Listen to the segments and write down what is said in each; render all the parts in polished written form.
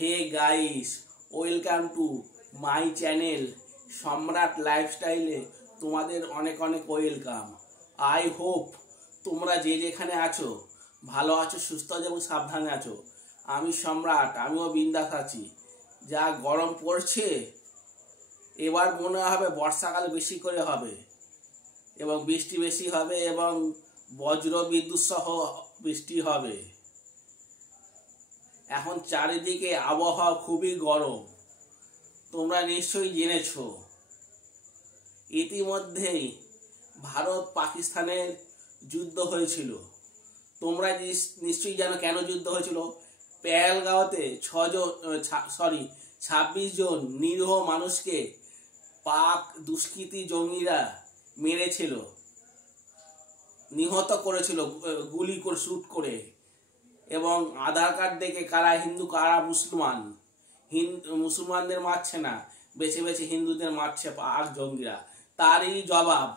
Hey guys, welcome to my channel Samrat লাইফস্টাইলে তোমাদের অনেক অনেক ওয়েলকাম। আই হোপ তোমরা যে যেখানে আছো ভালো আছো, সুস্থ আছো এবং সাবধানে আছো। আমি সম্রাট, আমিও বিন্দাস আছি। যা গরম পড়ছে, এবার মনে হবে বর্ষাকালে বেশি করে হবে এবং বৃষ্টি বেশি হবে এবং বজ্র বিদ্যুৎ সহ বৃষ্টি হবে। এখন চারিদিকে আবহাওয়া খুবই গরম, তোমরা নিশ্চয়ই জেনেছো। ইতিমধ্যেই ভারত পাকিস্তানের যুদ্ধ হয়েছিল। তোমরা নিশ্চয়ই জানো কেন যুদ্ধ হয়েছিল। পেহেলগাঁওতে 26 জন নিরীহ মানুষকে পাক দুষ্কৃতী জঙ্গিরা মেরেছিল, নিহত করেছিল গুলি করে, শুট করে। এবং আধার কার্ড দেখে কারা হিন্দু কারা মুসলমান, মুসলমানদের মারছে না, বেছে বেছে হিন্দুদের মারছে পাক জঙ্গিরা। তারই জবাব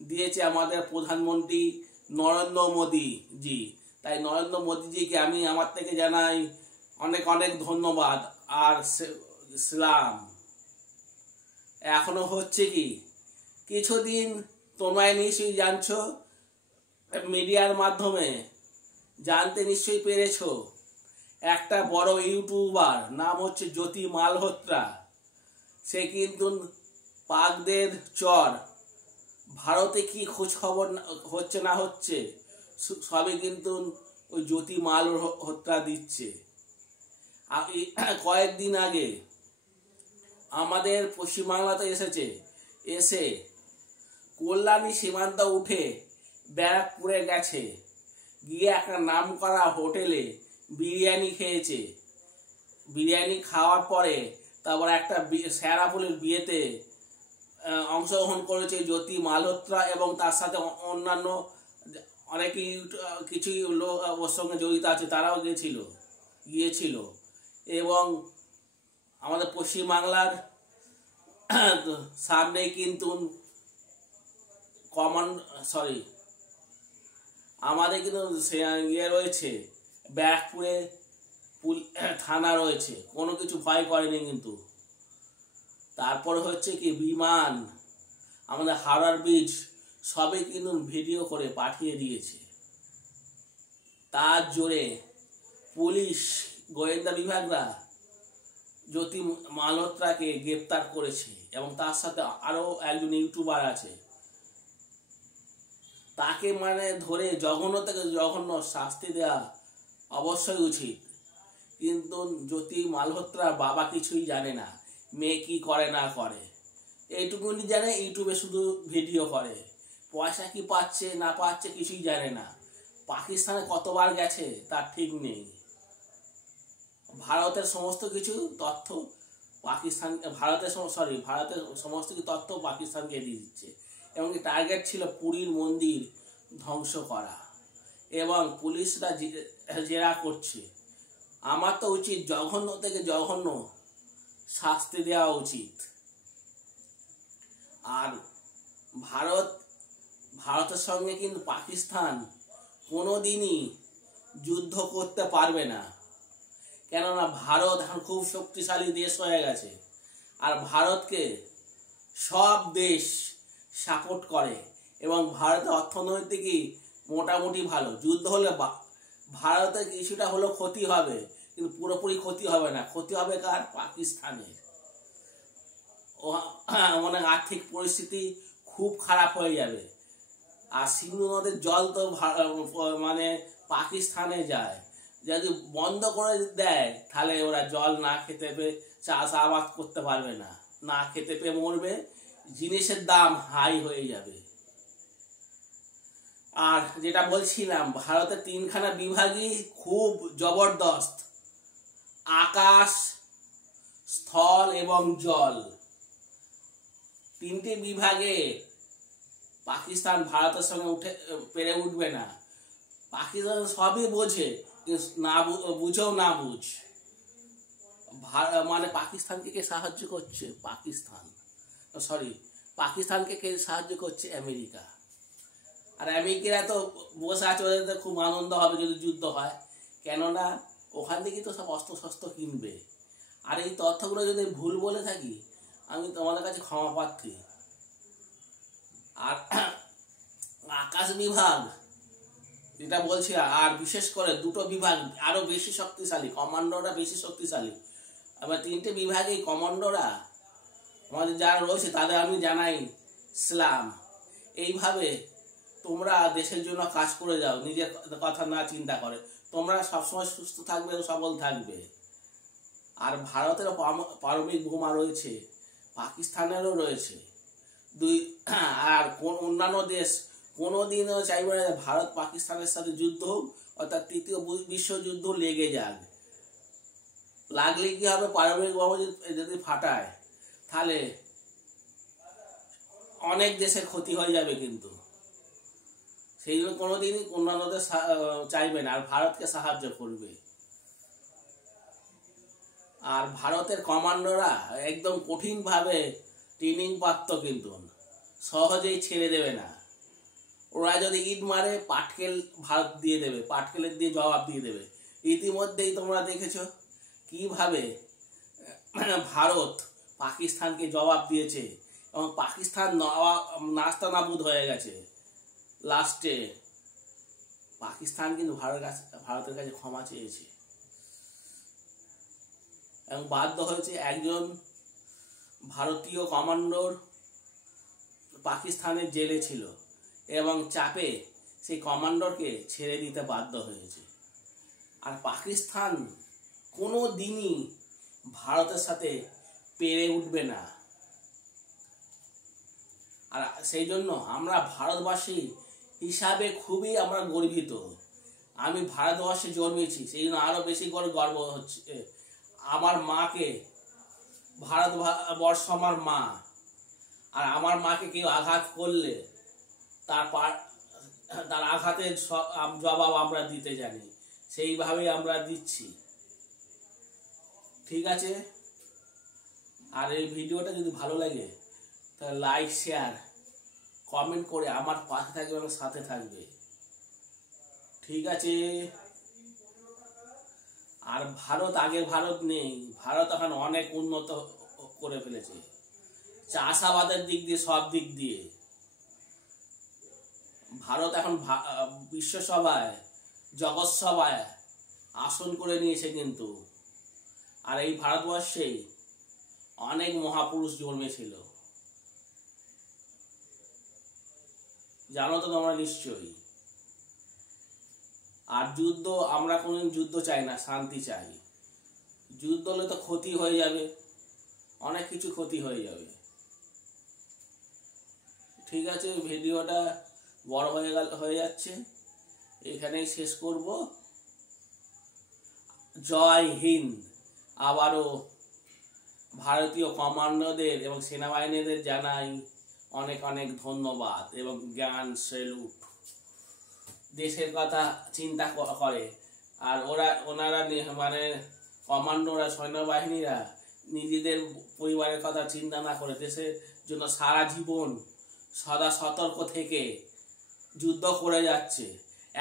দিয়েছে আমাদের প্রধানমন্ত্রী নরেন্দ্র মোদীজি। তাই নরেন্দ্র মোদীজিকে আমি আমার থেকে জানাই অনেক অনেক ধন্যবাদ আর সালাম। এখনো হচ্ছে কি, কিছুদিন তোমরা নিশ্চয়ই জানছো, মিডিয়ার মাধ্যমে জানতে নিশ্চয়ই পেরেছো, একটা বড় ইউটিউবার নাম হচ্ছে জ্যোতি মালহোত্রা। সে কিন্তু পাকদের চর ভারতে কি খোঁজ খবর হচ্ছে না হচ্ছে সবই কিন্তু ওই জ্যোতি মালহোত্রা দিচ্ছে। কয়েকদিন আগে আমাদের পশ্চিমবাংলাতে এসে কল্যাণী সীমান্ত উঠে ব্যারাকপুরে গেছে, গিয়ে একটা নাম করা হোটেলে বিরিয়ানি খেয়েছে। বিরিয়ানি খাওয়ার পরে তারপর একটা শেরাফুলের বিয়েতে অংশগ্রহণ করেছে জ্যোতি মালহোত্রা এবং তার সাথে অন্যান্য অনেকেই কিছুই লোক ওর সঙ্গে জড়িত আছে, তারাও গিয়েছিল। এবং আমাদের পশ্চিমবাংলার সামনে কিন্তু আমাদের কিন্তু ইয়ে রয়েছে, ব্যারাকপুরে থানা রয়েছে, কোনো কিছু ভয় করেনি কিন্তু। তারপরে হচ্ছে কি, বিমান, আমাদের হাওড়ার ব্রিজ সবই কিন্তু ভিডিও করে পাঠিয়ে দিয়েছে। তার জোরে পুলিশ গোয়েন্দা বিভাগরা জ্যোতি মালহোত্রাকে গ্রেপ্তার করেছে এবং তার সাথে আরো একজন ইউটিউবার আছে। তাকে ধরে জঘন্য থেকে জঘন্য শাস্তি দেওয়া অবশ্যই উচিত। কিন্তু জ্যোতি মালহোত্রার বাবা কিছুই জানে না, মেয়ে কি করে না করে, এইটুকুনি জানে ইউটিউবে শুধু ভিডিও করে। পয়সা কি পাচ্ছে না পাচ্ছে কিছুই জানে না। পাকিস্তানে কতবার গেছে তার ঠিক নেই। ভারতের সমস্ত কিছু তথ্য ভারতের সমস্ত কিছু তথ্য পাকিস্তানকে দিয়ে দিচ্ছে। এবং টার্গেট ছিল পুরীর মন্দির ধ্বংস করা, এবং পুলিশরা জেরা করছে। আমার তো উচিত জঘন্য থেকে জঘন্য শাস্তি দেওয়া উচিত। আর ভারতের সঙ্গে কিন্তু পাকিস্তান কোনোদিনই যুদ্ধ করতে পারবে না, কেননা ভারত এখন খুব শক্তিশালী দেশ হয়ে গেছে। আর ভারতকে সব দেশ সাপোর্ট করে এবং ভারতের অর্থনৈতিকই মোটামুটি ভালো। যুদ্ধ হলে ভারতের কিছুটা হলেও ক্ষতি হবে, কিন্তু পুরোপুরি ক্ষতি হবে না। ক্ষতি হবে কার? পাকিস্তানের। অনেক আর্থিক পরিস্থিতি খুব খারাপ হয়ে যাবে। আর সিন্ধু নদের জল তো পাকিস্তানে যায়। যদি বন্ধ করে দেয় তাহলে ওরা জল না খেতে পেয়ে চাষাবাদ করতে পারবে না, না খেতে পেয়ে মরবে, জিনিসের দাম হাই হয়ে যাবে। আর যেটা বলছিলাম, ভারতের 3খানা বিভাগই খুব জবরদস্ত: আকাশ, স্থল এবং জল। 3টে বিভাগে পাকিস্তান ভারতের সঙ্গে পেরে উঠবে না। পাকিস্তান সবই বোঝে, না বুঝেও না বুঝ। পাকিস্তানকে কে সাহায্য করছে? পাকিস্তানকে কে সাহায্য করছে? আমেরিকা। আর আমেরিকারা তো বসে আছে, ওদের খুব আনন্দ হবে যদি যুদ্ধ হয়, কেননা ওখান থেকে তো সব অস্ত্র শস্ত্র কিনবে। আর এই তথ্যগুলো যদি ভুল বলে থাকি আমি তোমাদের কাছে ক্ষমা প্রার্থী। আর আকাশ বিভাগ যেটা বলছি, আর বিশেষ করে দুটো বিভাগ আরো বেশি শক্তিশালী, কমান্ডোরা বেশি শক্তিশালী। আবার 3টে বিভাগে কমান্ডোরা আমাদের যারা রয়েছে তাদের আমি জানাই ইসলাম। এইভাবে তোমরা দেশের জন্য কাজ করে যাও, নিজের কথা না চিন্তা করে। তোমরা সবসময় সুস্থ থাকবে, সবল থাকবে। আর ভারতেরও পারমাণবিক বোমা রয়েছে, পাকিস্তানেরও রয়েছে। আর অন্যান্য দেশ কোনোদিনও চাইবে না ভারত পাকিস্তানের সাথে যুদ্ধ হোক, অর্থাৎ তৃতীয় বিশ্বযুদ্ধ লেগে যাক। লাগলে কি হবে, পারমাণবিক বোমা যদি ফাটায় তাহলে অনেক দেশের ক্ষতি হয়ে যাবে। কিন্তু সেই জন্য কোনোদিনই অন্যান্য দেশ চাইবে না, আর ভারতকে সাহায্য করবে। আর ভারতের কমান্ডোরা একদম কঠিনভাবে ট্রেনিং প্রাপ্ত, কিন্তু সহজেই ছেড়ে দেবে না। ওরা যদি ইট মারে পাটকেল ভারত দিয়ে দেবে, পাটকেলের দিয়ে জবাব দিয়ে দেবে। ইতিমধ্যেই তোমরা দেখেছো কিভাবে ভারত পাকিস্তানকে জবাব দিয়েছে, এবং পাকিস্তান নাস্তানাবুদ হয়ে গেছে। লাস্টে পাকিস্তান কিন্তু ভারতের কাছে ক্ষমা চেয়েছে এবং বাধ্য হয়েছে। একজন ভারতীয় কমান্ডোর পাকিস্তানের জেলে ছিল এবং চাপে সেই কমান্ডোরকে ছেড়ে দিতে বাধ্য হয়েছে। আর পাকিস্তান কোনো দিনই ভারতের সাথে পেরে উঠবে না। আর সেই জন্য আমরা ভারতবাসী হিসাবে খুবই আমরা গর্বিত। আমি ভারতবর্ষে জন্মেছি, সেই জন্য আরো বেশি করে গর্ব হচ্ছে। আমার মাকে, ভারতবর্ষ আমার মা, আর আমার মাকে কেউ আঘাত করলে তার আঘাতের জবাব আমরা দিতে জানি, সেইভাবেই আমরা দিচ্ছি। ঠিক আছে? আর এই ভিডিওটা যদি ভালো লাগে তাহলে লাইক, শেয়ার, কমেন্ট করে আমার পাশে থাকবে এবং সাথে থাকবে। ঠিক আছে? আর ভারত আগের ভারত নেই, ভারত এখন অনেক উন্নত করে ফেলেছে, চাষাবাদের দিক দিয়ে, সব দিক দিয়ে। ভারত এখন বিশ্বসভায়, জগৎ সভায় আসন করে নিয়েছে কিন্তু। আর এই ভারতবর্ষেই অনেক মহাপুরুষ জন্মেছিল, জানো তো তোমরা নিশ্চয়ই। আর যুদ্ধ, আমরা কোনদিন যুদ্ধ চাই না, শান্তি চাই। যুদ্ধ হলে তো ক্ষতি হয়ে যাবে, অনেক কিছু ক্ষতি হয়ে যাবে। ঠিক আছে, ভিডিওটা বড় হয়ে যাচ্ছে, এখানেই শেষ করব। জয় হিন্দ। আবারও ভারতীয় কমান্ডোদের এবং সেনাবাহিনীদের জানাই অনেক অনেক ধন্যবাদ এবং জ্ঞান, সেলুট। দেশের কথা চিন্তা করে। আর ওনারা মানে কমান্ডোরা, সৈন্যবাহিনীরা নিজেদের পরিবারের কথা চিন্তা না করে দেশের জন্য সারা জীবন সদা সতর্ক থেকে যুদ্ধ করে যাচ্ছে।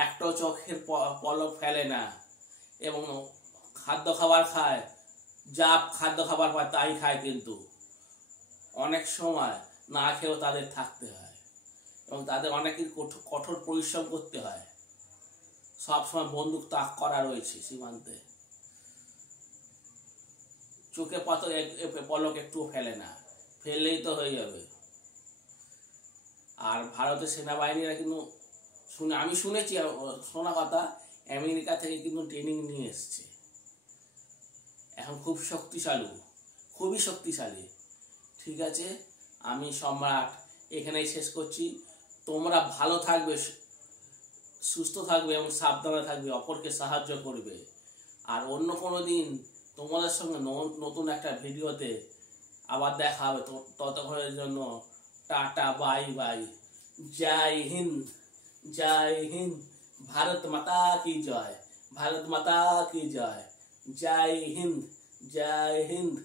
একটাও চোখের পলক ফেলে না এবং খাদ্য খাবার খায়, যা খাদ্য খাবার পায় তাই খায়। কিন্তু অনেক সময় না খেয়েও তাদের থাকতে হয় এবং তাদের অনেক কঠোর পরিশ্রম করতে হয়। সবসময় বন্দুক তাক করা রয়েছে সীমান্তে, চোখে পলক একটুও ফেলে না, ফেললেই তো হয়ে যাবে। আর ভারতের সেনাবাহিনীরা কিন্তু আমি শুনেছি, শোনা কথা, আমেরিকা থেকে কিন্তু ট্রেনিং নিয়ে এসছে, এখন খুব শক্তিশালী, খুবই শক্তিশালী। ঠিক আছে, আমি সম্রাট এখানেই শেষ করছি। তোমরা ভালো থাকবে, সুস্থ থাকবে এবং সাবধানে থাকবে, অপরকে সাহায্য করবে। আর অন্য কোনো দিন তোমাদের সঙ্গে নতুন একটা ভিডিওতে আবার দেখা হবে। ততক্ষণের জন্য টাটা, বাই বাই। জয় হিন্দ, জয় হিন্দ। ভারত মাতা কি জয়, ভারত মাতা কি জয়। জয় হিন্দ, জয় হিন্দ।